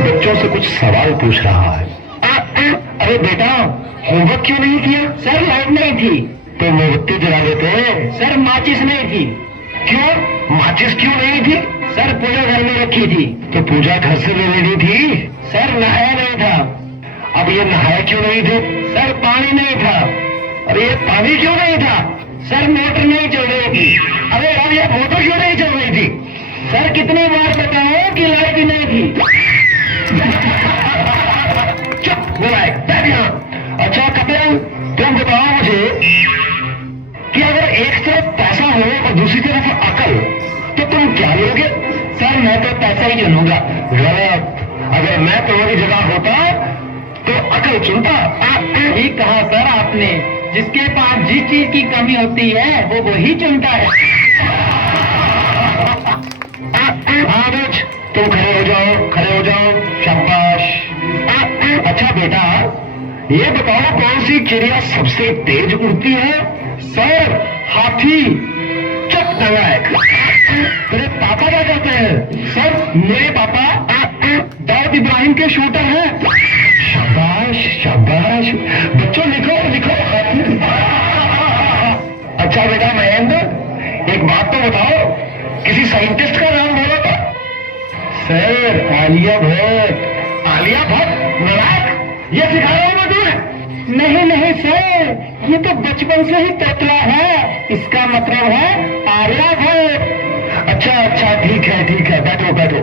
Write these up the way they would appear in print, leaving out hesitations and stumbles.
बच्चों से कुछ सवाल पूछ रहा है। अरे बेटा, होमवर्क क्यों नहीं किया? सर लाइट नहीं थी। तो मोमबत्ती जला लेते। सर माचिस नहीं थी। क्यों? माचिस क्यों नहीं थी? सर पूजा घर में रखी थी। तो पूजा घर से ले लेनी थी। सर नहाया नहीं था। अब ये नहाया क्यों नहीं थे? सर पानी नहीं था। अरे ये पानी क्यों नहीं था? सर मोटर नहीं चल रही थी। अरे यार, ये मोटर क्यों नहीं चल रही थी? सर कितनी बार बताओ कि लाइट ही नहीं थी। चुप हो रहा है, बैठ यहाँ। अच्छा कपिल, तुम बताओ मुझे कि अगर एक तरफ पैसा हो और दूसरी तरफ अकल, तो तुम क्या लोगे? सर मैं तो पैसा ही चुनूंगा। गलत। अगर मैं तुम्हारी जगह होता तो अकल चुनता। ठीक कहा सर आपने। जिसके पास जिस चीज की कमी होती है वो वही चुनता है। अनुज, तुम खड़े हो जाओ, खड़े हो जाओ, शाबाश। अच्छा बेटा, ये बताओ कौन सी चिड़िया सबसे तेज उड़ती है? सर हाथी। चुप नालायक। तेरे पापा क्या कहते हैं? सर मेरे पापा दाऊद इब्राहिम के शूटर हैं। शाबाश शाबाश। बच्चों लिखो लिखो। अच्छा बेटा महेंद्र, एक बात तो बताओ, किसी साइंटिस्ट का नाम बोलो था? सर आलिया भट्ट। आलिया भट्ट? नालायक, ये सिखा रहा हूं मैं तुम्हें। नहीं नहीं सर, ये तो बचपन से ही तोतला है। इसका मतलब है आलिया भट्ट। अच्छा अच्छा, ठीक है ठीक है, बैठो बैठो।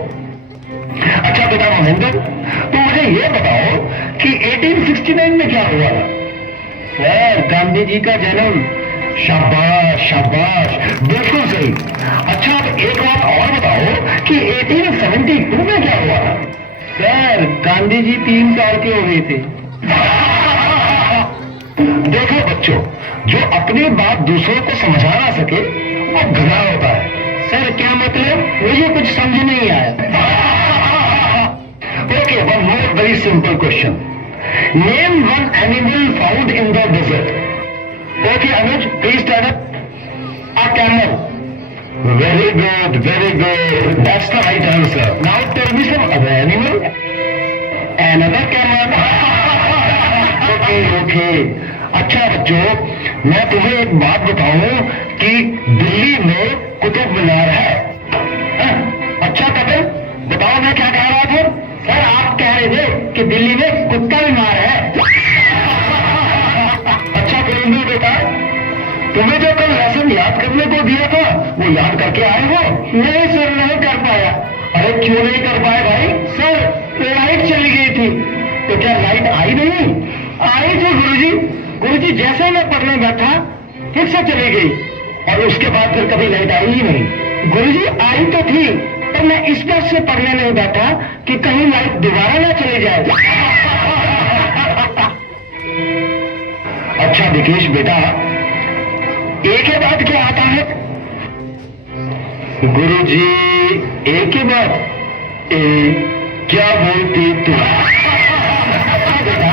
अच्छा बेटा महेंद्र, तो मुझे ये बताओ कि 1869 में क्या हुआ था? सर गांधी जी का जन्म। शाबाश शाबाश, बिल्कुल सही। अच्छा अब एक बात और बताओ कि 1872 में क्या हुआ था? सर गांधी जी 3 साल के हो गए थे। देखो बच्चों, जो अपनी बात दूसरों को समझा ना सके वो गधा होता है। सर क्या मतलब? मुझे कुछ समझ नहीं आया। Okay, one more very simple question. Name one animal found in the desert. Okay, Anuj, please stand up. A camel. Very good, very good. That's the right answer. Now tell me some other animal. Another camel. Okay, okay. अच्छा बच्चों, मैं तुम्हें एक बात बताऊं कि दिल्ली में कुतुब मीनार है। अच्छा कपिल, बताओ मैं क्या कह रहा था? सर आप कह रहे थे कि दिल्ली में कुत्ता बीमार है। अच्छा करेंगे बेटा, तुम्हें जो कल लेसन याद करने को दिया था वो याद करके आए हो? नहीं सर नहीं कर पाया। अरे क्यों नहीं कर पाए भाई? सर लाइट चली गई थी। तो क्या लाइट आई नहीं? आई थी गुरुजी। गुरुजी जैसे मैं पढ़ने बैठा फिर से चली गई। और उसके बाद फिर कभी लाइट आई ही नहीं? गुरुजी आई तो थी, पर मैं इस बात से पढ़ने नहीं बैठा कि कहीं लाइट दोबारा ना चली जाए। अच्छा विकेश बेटा, ए के बाद क्या आता है? गुरुजी ए के बाद ए क्या बोलती तू? बेटा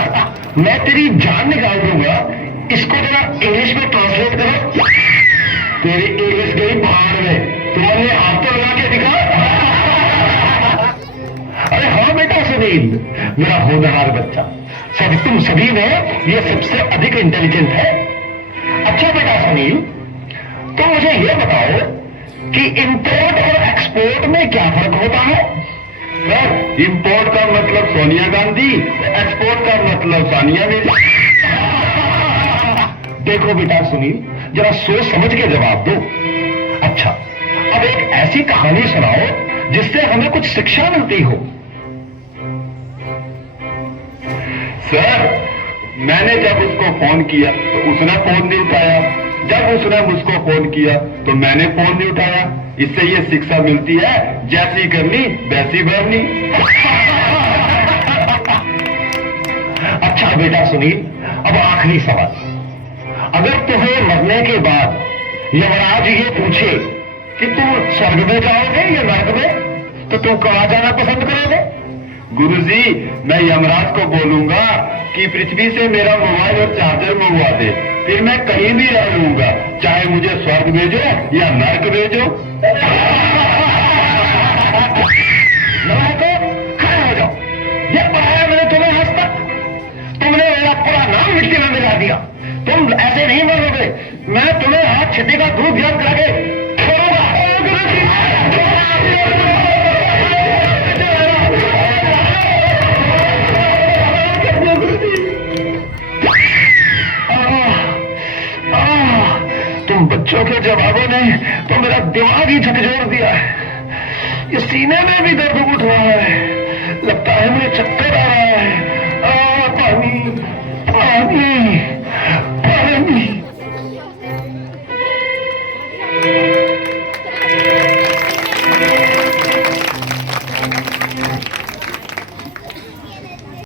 मैं तेरी जान निकाल दूंगा, इसको जरा इंग्लिश में ट्रांसलेट करो। तेरी इंग्लिश गई भाड़ में, तुमने हाथ तो लगा के दिखा। अरे हाँ बेटा सुनील, मेरा होनहार बच्चा, तुम सभी में ये सबसे अधिक इंटेलिजेंट है। अच्छा बेटा सुनील, तो मुझे ये बताओ कि इंपोर्ट और एक्सपोर्ट में क्या फर्क होता है? सर इंपोर्ट का मतलब सोनिया गांधी, एक्सपोर्ट का मतलब सानिया मिर्जा। देखो बेटा सुनील, जरा सोच समझ के जवाब दो। अच्छा अब एक ऐसी कहानी सुनाओ जिससे हमें कुछ शिक्षा मिलती हो। सर मैंने जब उसको फोन किया तो उसने फोन नहीं उठाया, जब उसने मुझको फोन किया तो मैंने फोन नहीं उठाया। इससे ये शिक्षा मिलती है, जैसी करनी वैसी भरनी। अच्छा बेटा सुनील, अब आखिरी सवाल, अगर तुम्हें मरने के बाद यमराज ये पूछे कि तुम स्वर्ग में जाओगे या नरक में, तो तुम कहां जाना पसंद करोगे? गुरुजी मैं यमराज को बोलूंगा कि पृथ्वी से मेरा मोबाइल और चार्जर मंगवा दे, फिर मैं कहीं भी रह लूंगा, चाहे मुझे स्वर्ग भेजो या नरक भेजो। खड़े हो जाओ। मैं तुम्हें हाथ छठी का दूध याद करा के छोड़ूंगा। तुम बच्चों के जवाबों ने तो मेरा दिमाग ही झकझोर दिया है। ये सीने में भी दर्द उठ रहा है, लगता है मुझे चक्कर आ रहा है। पानी पानी।